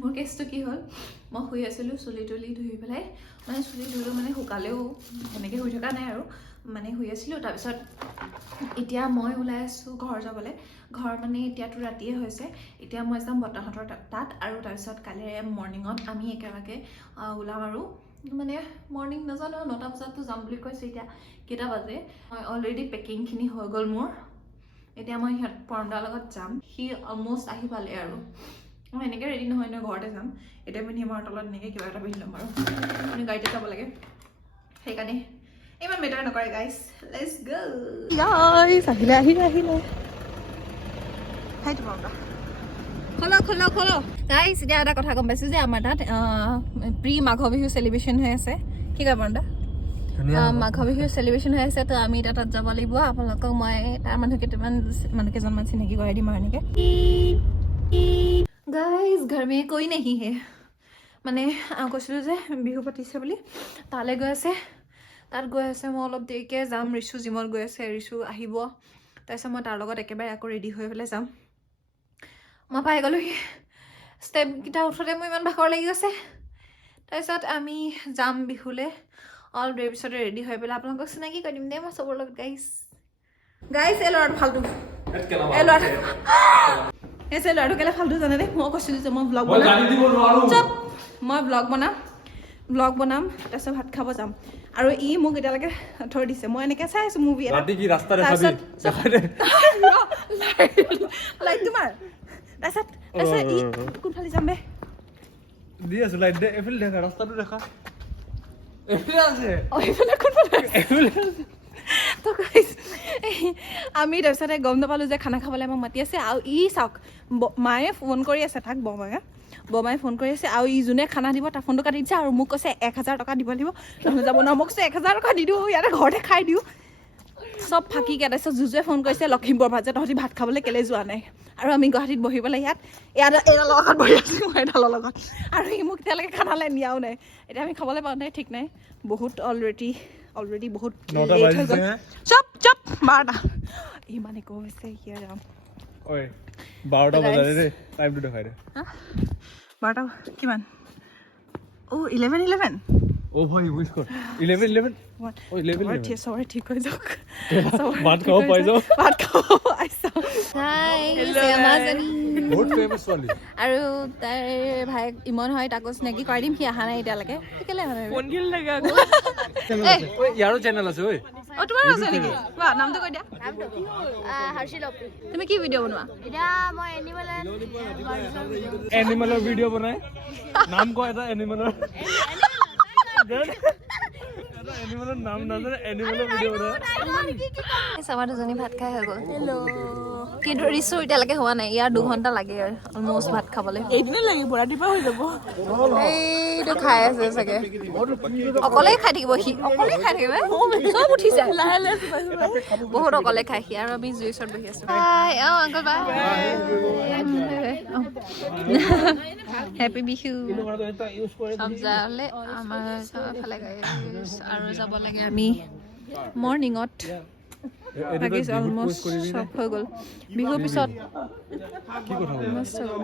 মোৰ কেছটো কি হ'ল মই শুই আছিলোঁ চুলি তুলি ধুই পেলাই মানে চুলি ধুলোঁ মানে শুকালেও সেনেকৈ শুই থকা নাই আৰু মানে শুই আছিলোঁ তাৰপিছত এতিয়া মই ওলাই আছোঁ ঘৰ যাবলৈ ঘৰ মানে এতিয়াতো ৰাতিয়ে হৈছে এতিয়া মই যাম বৰ্তাহঁতৰ তাত আৰু তাৰপিছত কালিৰে মৰ্ণিঙত আমি একেলগে ওলাম আৰু মানে মৰ্ণিং নাজানো 9টা বজাততো যাম বুলি কৈছে এতিয়া কেইটা বাজে মই অলৰেডি পেকিংখিনি হৈ গ'ল মোৰ এতিয়া মই সিহঁত পৰমদাৰ লগত যাম সি অলমষ্ট আহি পালে আৰু মই এনেকৈ ৰেডি নহয় ন ঘৰতে যাম এতিয়া পিন্ধি মই তলত এনেকৈ কিবা এটা পিন্ধি ল'ম আৰু মানে গাড়ীতে যাব লাগে সেইকাৰণে ইমান মেটাৰ নকৰে গাইজ লেটছ গো গাইজ আহিলে হাইটো পৰমদা খোলো গাইজ এতিয়া এটা কথা গম পাইছোঁ যে আমাৰ তাত প্ৰি মাঘ বিহু চেলিব্ৰেশ্যন হৈ আছে কি কয় পৰমদা মাঘ বিহু চেলিব্ৰেশ্যন হৈ আছে তো আমি এতিয়া তাত যাব লাগিব আপোনালোকক মই তাৰ মানুহ কেইজনমান চিনাকি কৰাই দিম আৰু এনেকৈ গাইজ ঘৰ মে কৈ নাহি হে মানে কৈছিলোঁ যে বিহু পাতিছে বুলি তালৈ গৈ আছে তাত গৈ আছে মই অলপ দেৰিকৈ যাম ৰিচু জিমত গৈ আছে ৰিচু আহিব তাৰপিছত মই তাৰ লগত একেবাৰে আকৌ ৰেডি হৈ পেলাই যাম মই পাই গ'লোহি ষ্টেপকেইটা উঠোঁতে মোৰ ইমান ভাগৰ লাগি গৈছে তাৰপিছত আমি যাম বিহুলৈ অলপ দেৰি পিছতে ৰেডি হৈ পেলাই আপোনালোকক চিনাকি কৰি দিম দেই মই চবৰ লগত গাইজ এই ল'ৰাটো ফাল্টু এই ল'ৰাটো কেলে ফাল্টু জানে দেই মই কৈছিলোঁ যে মই ব্লগ বনাম তাৰপিছত ভাত খাব যাম আৰু ই মোক এতিয়ালৈকে থৈ দিছে মই এনেকৈ চাই আছোঁ মুভি এটা লাইট তোমাৰ তাৰপিছত ই কোনফালে যাম বে দি আছো লাইট দে এফালে দেখা ৰাস্তাটো দেখা আমি তাৰপিছতে গম নাপালোঁ যে খানা খাবলৈ আমাক মাতি আছে আৰু ই চাওক মায়ে ফোন কৰি আছে তাক বৰমায়ে ফোন কৰি আছে আৰু ই যোনে খানা দিব তাৰ ফোনটো কাটি দিছে আৰু মোক কৈছে 1000 টকা দিব লাগিব নহ'লে যাব নোৱাৰো মোক কৈছে 1000 টকা দি দিওঁ ইয়াতে ঘৰতে খাই দিওঁ চব ফাঁকিকে তাৰপিছত যুজুৱে ফোন কৰিছে লখিমপুৰ ভাত যে তহঁতি ভাত খাবলৈ কেলে যোৱা নাই আৰু আমি গুৱাহাটীত বহি পেলাই এইডালৰ লগত বহি আছোঁ এডালৰ লগত আৰু ই মোক এতিয়ালৈকে খানালৈ নিয়াও নাই এতিয়া আমি খাবলৈ পাওঁ নাই ঠিক নাই বহুত অলৰেডি বহুত লেট হৈ গ'ল চপ 12টা ইমানে কৈছে কিয় যাম 12টা বজালে দেই টাইমটো দেখাই দে 12টা কিমান 11 ও ভাই উইশ কর 11 ও 11 সবাই ঠিক হৈ যাওক ভাত খাব পাই যাও ভাত খাব আইছা হাই আমাজনী বহুত ফেমাস ছোৱালী আৰু তাই ভাই ইমন হয় তাকো চিনাকি কৰি দিম সি আহা নাই এতিয়ালৈকে কেলে আহা নাই ফোন গিল লাগে আকৌ ঐ ইয়াৰো চেনেল আছে ঐ তোমাৰ আছে নেকি বা নামটো কৈ দিয়া নামটো হৰ্ষিলপি তুমি কি ভিডিঅ' বনোৱা এতিয়া মই এনিমেলৰ ভিডিঅ' বনাই নাম কয় এটা এনিমেলৰ এনিমেলৰ নাম নাজানে এনিমেলৰ ভিডিঅ' বনাই আমাৰ দুজনী ভাত খাই হৈ গ'ল কিন্তু ৰিচু এতিয়ালৈকে হোৱা নাই ইয়াৰ 2 ঘণ্টা লাগে অলমষ্ট ভাত খাবলৈ এদিনে লাগিব ৰাতিপুৱা হৈ যাব এইটো খাই আছে চাগে অকলেই খাই থাকিব সি অকলেই খাই থাকিব চব উঠি যায় লাহে লাহে বহুত অকলে খাই সি আৰু আমি জুইৰ ওচৰত বহি আছোঁ আংকল বাই হেপী বিহু যাবলৈ আমাৰ ফালে আৰু যাব লাগে আমি মৰ্ণিঙত অলমষ্ট চব হৈ গ'ল বিহুৰ পিছত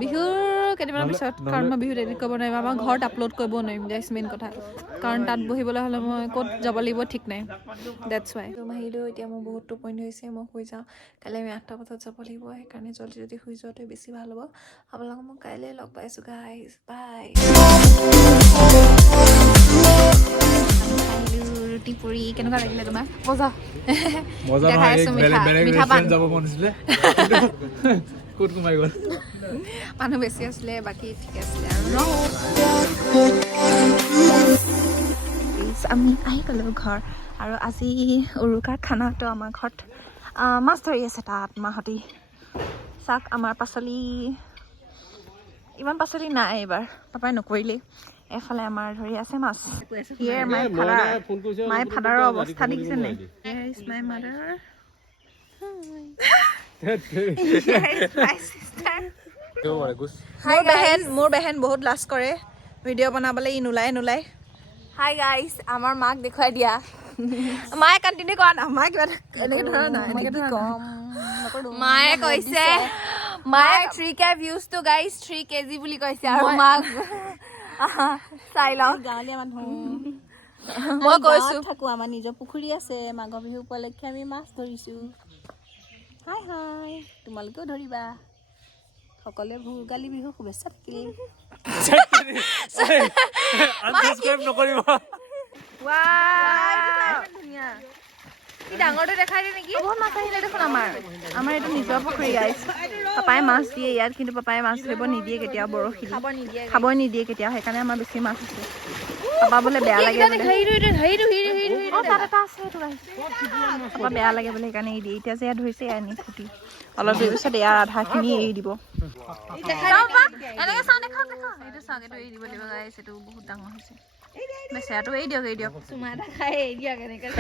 বিহুৰ কেইদিনমান পিছত কাৰণ মই বিহুত এডিট কৰিব নোৱাৰিম আমাৰ ঘৰত আপলোড কৰিব নোৱাৰিম দেটছ মেইন কথা কাৰণ তাত বহিবলৈ হ'লে মই ক'ত যাব লাগিব ঠিক নাই দেটছ ৱাই আহিলোঁ এতিয়া মোৰ বহুত টোপনি হৈছে মই শুই যাওঁ কাইলৈ আমি 8টা বজাত যাব লাগিব সেইকাৰণে জল্দি শুই যোৱাটোৱে বেছি ভাল হ'ব আপোনালোকক মই কাইলৈ লগ পাইছোঁ গাইজ বাই ৰুটি পুৰি কেনেকুৱা লাগিলে তোমাৰ মজা খাই আছোঁ মিঠা পান যাব মন আছিলে ক'ত কমাই গ'ল মানুহ বেছি আছিলে বাকী ঠিক আছিলে আৰু আমি আহি গ'লোঁ ঘৰ আৰু আজি উৰুকাৰ খানাটো আমাৰ ঘৰত মাছ ধৰি আছে তাত মাহঁতি চাওক আমাৰ পাচলি ইমান পাচলি নাই এইবাৰ পাপাই নকৰিলেই এফালে আমাৰ ধৰি আছে মাছ হিয়াৰ মাই ফাদাৰৰ অৱস্থা দেখিছে নাই হিয়াৰ ইজ মাই মাদাৰ মোৰ বেহেন বহুত লাজ কৰে ভিডিঅ' বনাবলৈ ই নোলাই হাই গাইজ আমাৰ মাক দেখুৱাই দিয়া মায়ে কণ্টিনিউ কৰা না মায়ে কিবা এনেকৈ ধৰা নাই এনেকৈ ধৰা কম মায়ে কৈছে মায়ে 3K views to guys 3 kg বুলি কৈছে আৰু মাক চাই লও গাঁৱলীয়া মানুহ মই কৈছো থাকো আমাৰ নিজৰ পুখুৰী আছে মাঘ বিহু উপলক্ষে আমি মাছ ধৰিছো হাই হাই তোমালোকেও ধৰিবা সকলোৱে ভোগালী বিহু শুভেচ্ছা থাকিল আনসাবস্ক্ৰাইব নকৰিব ধুনীয়া কি ডাঙৰটো দেখাই দিয়ে নেকি বহুত মাছ আহিলে দেখোন আমাৰ এইটো নিজৰ পুখুৰী গাইছ পাপাই মাছ দিয়ে ইয়াত কিন্তু পাপাই মাছ ধৰিব নিদিয়ে কেতিয়াও বৰশী খাব নিদিয়ে কেতিয়াও সেইকাৰণে আমাৰ বেছি মাছ আছে পাপা বোলে বেয়া লাগে পাপা বেয়া লাগে বোলে সেইকাৰণে এৰি দিয়ে এতিয়া যে ইয়াত ধৰিছে আনি ফুটি অলপ দেৰি পিছত ইয়াৰ আধাখিনি এৰি দিব এইটো চাওক এইটো এৰি দিব লাগিব গাইছ এইটো বহুত ডাঙৰ হৈছে বেচেৰাটো এৰি দিয়ক চুমা এটা খাই এৰি দিয়ক এনেকৈ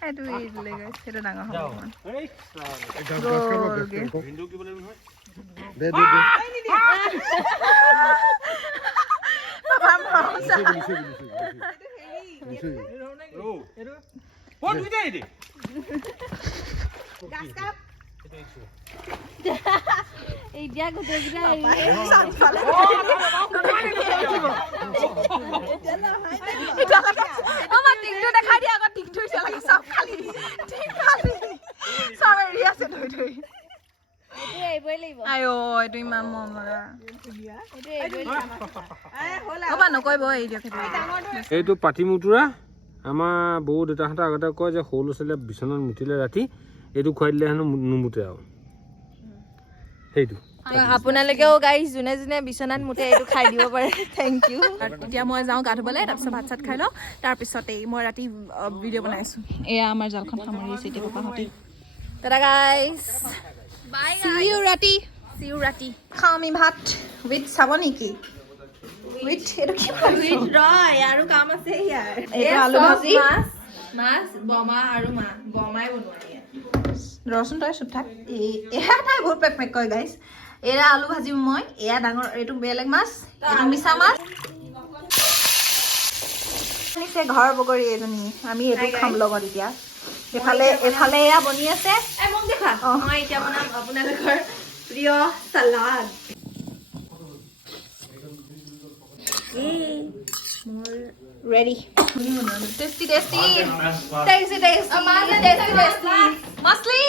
সেইটো এৰি দিলে গাইছ সেইটো ডাঙৰ হ'ব এতিয়া গোটেইকেইটা দেখাই দিয়া আকৌ টিকটো চব খালি চব এৰি আছে ধৰি আইঅ এইটো ইমান মৰম লগা নকৰিব এৰি দিয়ক এইটো পাতি মুতুৰা আমাৰ বৌ দেউতাহঁতে আগতে কয় যে সৰু ল'ৰা ছোৱালীয়ে বিচনাত মুতিলে ৰাতি এইটো খুৱাই দিলে হেনো নুমুতে আৰু সেইটো আপোনালোকেও গাইছ যোনে যোনে বিচনাত মুতে এইটো খাই দিব পাৰে থেংক ইউ এতিয়া মই যাওঁ গা ধুবলৈ তাৰপিছত ভাত চাত খাই লওঁ তাৰপিছতেই মই ৰাতি ভিডিঅ' বনাইছো এয়া আমাৰ জালখন সামৰি আছে এতিয়া পাপাহঁতে দাদা গাইছ See you ৰাতি খাওঁ আমি ভাত উইথ চাব নেকি উইথ এইটো কি উইথ ৰয় আৰু কাম আছে ইয়াৰ এইটো আলু ভাজি মাছ বমা আৰু মা বমাই বনোৱা ৰচোন তই চুপ থাক এয়া তাই বহুত পেক কয় গাইছ এয়া আলু ভাজিম মই এয়া ডাঙৰ এইটো বেলেগ মাছ এইটো মিছা মাছ নিছে ঘৰ বগৰী এজনী আমি এইটো খাম লগত এতিয়া এফালে এয়া বনি আছে মোক দেখা মই এতিয়া বনাম আপোনালোকৰ প্ৰিয় salad ready tasty Masli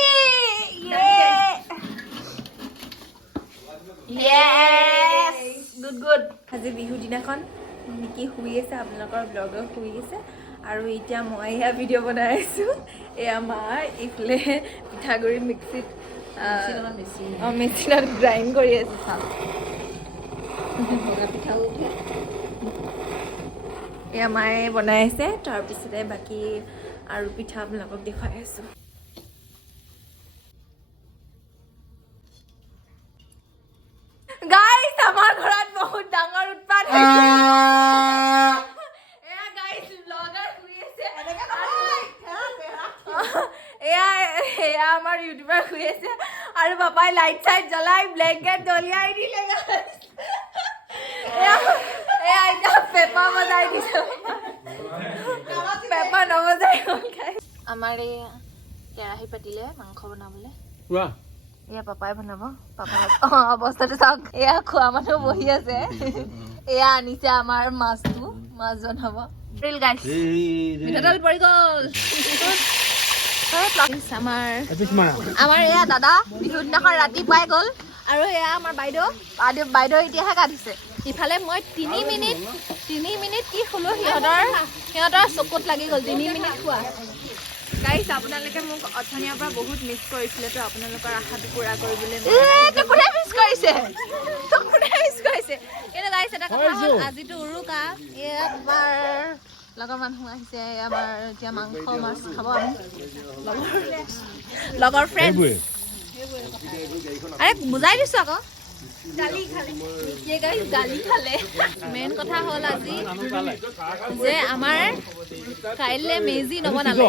yes good আজি বিহু দিনাখন মিকি শুই আছে আপোনালোকৰ ব্লগৰ শুই আছে আৰু এতিয়া মই এয়া ভিডিঅ' বনাই আছো এয়া মাৰ ইফালে পিঠাগুড়ি মিক্সিত মেচিনত গ্ৰাইণ্ড কৰি আছে চাওক পিঠা উঠে এয়া মায়ে বনাই আছে তাৰপিছতে বাকী আৰু পিঠা আপোনালোকক দেখুৱাই আছো গাইছ আমাৰ ঘৰত বহুত ডাঙৰ উৎপাত হৈছে এয়া গাইছ ব্লগাৰ শুই আছে এয়া আমাৰ ইউটিউবাৰ শুই আছে আৰু পাপাই লাইট চাইট জ্বলাই ব্লেংকেট দলিয়াই দিলে এয়া এতিয়া পেপা বজাই দিছে পেপা নবজাই আমাৰ এই কেৰাহী পাতিলে মাংস বনাবলৈ এয়া পাপাই বনাব পাপাই অৱস্থাটো চাওক এয়া খোৱা মানুহ বহি আছে এয়া আনিছে আমাৰ মাছটো মাছ বনাব মিঠাতেল পৰি গ'ল আমাৰ এয়া দাদা বিহুৰ দিনাখন ৰাতিপুৱাই গ'ল আৰু এয়া আমাৰ বাইদেউ এতিয়াহে কাটিছে ইফালে মই 3 মিনিট কি শুলো সিহঁতৰ চকুত লাগি গ'ল 3 মিনিট খোৱা গাইছ আপোনালোকে মোক অথনিয়াৰ পৰা বহুত মিছ কৰিছিলে তো আপোনালোকৰ আশাটো পূৰা কৰিবলৈ কোনে মিছ কৰিছে কিন্তু গাইছ এটা কথা হ'ল আজিতো উৰুকা এয়া আমাৰ লগৰ মানুহ আহিছে আমাৰ এতিয়া মাংস মাছ খাব আমি লগৰ ফ্ৰেণ্ড আৰে বুজাই দিছো আকৌ গালি খালে মেইন কথা হ'ল আজি যে আমাৰ কাইলৈ মেজি নবনালে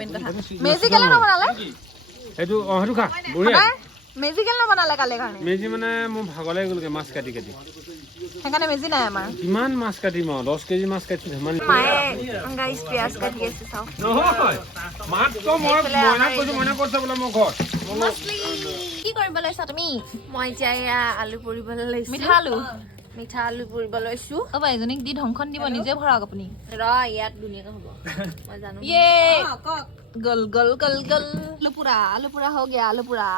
মেইন কথা মেজি কেলে নবনালে এইটো খা বঢ়িয়া মেজি কেলে নবনালে কালি কাৰণে মেজি মানে মোৰ ভাগলে গ'লগে মাছ কাটি সেইকাৰণে মেজি নাই আমাৰ কিমান মাছ কাটিম আৰু 10 কেজি মাছ কাটি ধেমালি মায়ে গাইছ পিয়াজ কাটি আছে চাও নহয় মাত্ৰ মই মইনা কৈছো বোলে মোৰ ঘৰ কি কৰিব লৈছা তুমি মই এতিয়া আলু পুৰিবলৈ লৈছো মিঠা আলু পুৰিব লৈছো অবা এজনীক দি ঢংখন দিব নিজে ভৰাওক আপুনি ইয়াত ধুনীয়াকৈ হ'ব মই জানো গল আলু পুৰা हो गया आलू पूरा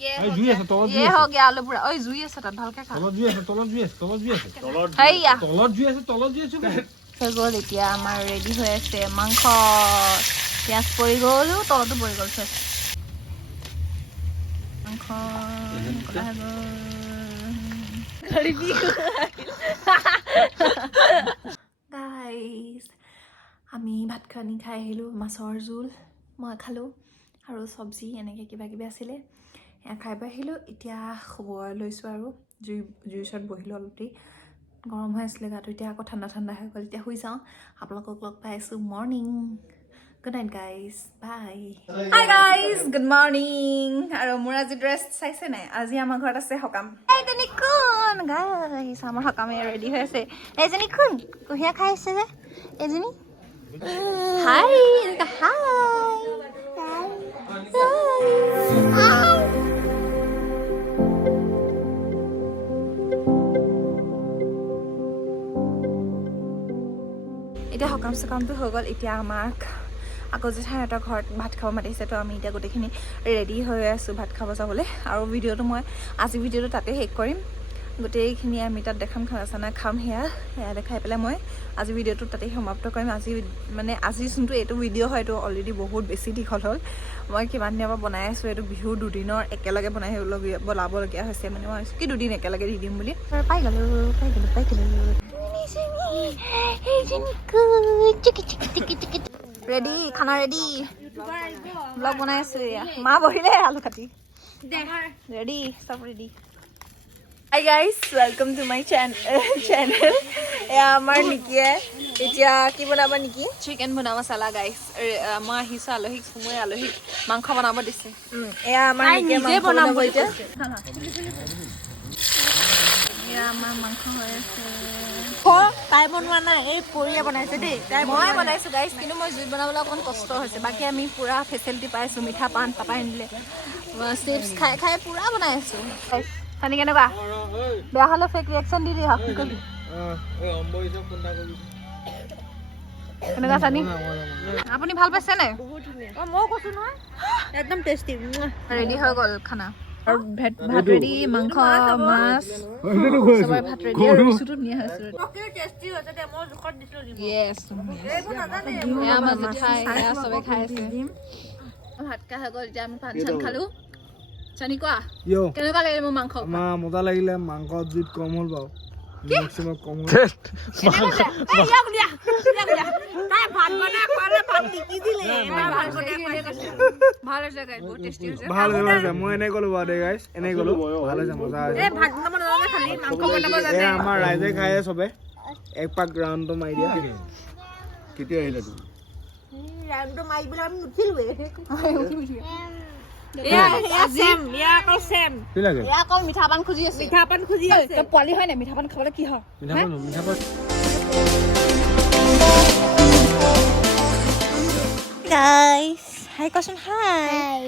ये हो गया आलू पूरा ओय जुई আছে তাত ভালকে খা তলত জুই আছে হেইয়া তলত জুই আছে হৈ গ'ল এতিয়া আমাৰ ৰেডি হৈ আছে মাংস পিয়াজ পৰি গ'ল তলতো পৰি গ'ল মাংস কলা গাইস আমি ভাত খানি খাই আহিলোঁ মাছৰ জোল মই খালোঁ আৰু চব্জি এনেকৈ কিবা কিবি আছিলে খাই পাই আহিলোঁ এতিয়া শুব লৈছোঁ আৰু জুইৰ ওচৰত বহিলোঁ অলপ দেৰি গৰম হৈ আছিলে গাটো এতিয়া আকৌ ঠাণ্ডা হৈ গ'ল এতিয়া শুই যাওঁ আপোনালোকক লগ পাই আছোঁ morning good night guys bye hi guys good morning আৰু মোৰ আজি ড্ৰেছ চাইছে নাই আজি আমাৰ ঘৰত আছে সকাম এইজনী কোন গাইজ আমাৰ সকামে ৰেডি হৈ আছে এইজনী কোন কুঁহিয়া খাই আছে যে এইজনী হাই এতিয়া সকাম চকামটো হৈ গ'ল এতিয়া আমাক আকৌ জেঠাইহঁতৰ ঘৰত ভাত খাব মাতিছে তো আমি এতিয়া গোটেইখিনি ৰেডি হৈ আছোঁ ভাত খাব যাবলৈ আৰু ভিডিঅ'টো মই আজি ভিডিঅ'টো তাতে শেষ কৰিম গোটেইখিনি আমি তাত দেখাম খানা চানা খাম সেয়া দেখাই পেলাই মই আজি ভিডিঅ'টো তাতেই সমাপ্ত কৰিম আজি যোনটো এইটো ভিডিঅ' হয় এইটো অলৰেডি বহুত বেছি দীঘল হ'ল মই কিমান দিনৰ পৰা বনাই আছোঁ এইটো বিহু দুদিনৰ একেলগে বনাবলগীয়া হৈছে মানে মই কি দুদিন একেলগে দি দিম বুলি পাই গ'লোঁ ৰেডি খানা ৰেডি ব্লগ বনাই আছোঁ এয়া মা বহিলে আলু কাটি ৰেডি চব ready Hi guys, welcome to my channel. এয়া আমাৰ নিকিয়ে এতিয়া কি বনাব নিকি চিকেন বনাব মছলা গাইস মই আহিছোঁ আলহীক মই আলহীক মাংস বনাব দিছে এয়া আমাৰ নিকিয়ে মাংস বনাব এতিয়া এয়া আমাৰ মাংস হৈ আছে তাই বনোৱা নাই এই পৰিয়া বনাইছে দেই মই বনাইছোঁ গাইস কিন্তু মই জুইত বনাবলৈ অকণ কষ্ট হৈছে বাকী আমি পুৰা ফেচিলিটি পাইছোঁ মিঠা পান পাপাই আনিলে চিপছ খাই পুৰা বনাই আছোঁ চানি কেনেকুৱা বেয়া হ'লে ফেক ৰিয়েকশ্যন দি দিয়া কেনেকুৱা চানি আপুনি ভাল পাইছে নাই মই কৈছোঁ নহয় একদম টেষ্টি ৰেডি হৈ গ'ল খানা আৰু ভাত ৰেডি মাংস মাছ চবৰে ভাত ৰেডি আৰু বিচুটো নিয়া হৈছে য়েছ এয়া আমাৰ জেঠাই এয়া চবে খাই আছে ভাত খাই হৈ গ'ল এতিয়া আমি পান চান খালোঁ চানি কোৱা কেনেকুৱা লাগিলে মোৰ মাংস মজা লাগিলে মাংস জুইত কম হ'ল বাৰু মেক্সিমাম কম হ'ল ভাল হৈছে মই এনেই ক'লো বাৰু দেই গাইছ এনেই ক'লো ভাল হৈছে মজা হৈছে আমাৰ ৰাইজে খায় চবে এক পাক ৰাউণ্ডটো মাৰি দিয়া কেতিয়া আহিলে তুমি ৰাউণ্ডটো মাৰিবলৈ আমি নুঠিলোৱে মিঠা পান খুজি আছে পোৱালি হয় নাই মিঠা পান খাবলৈ কি হয় গাইছ হাই কচোন হাই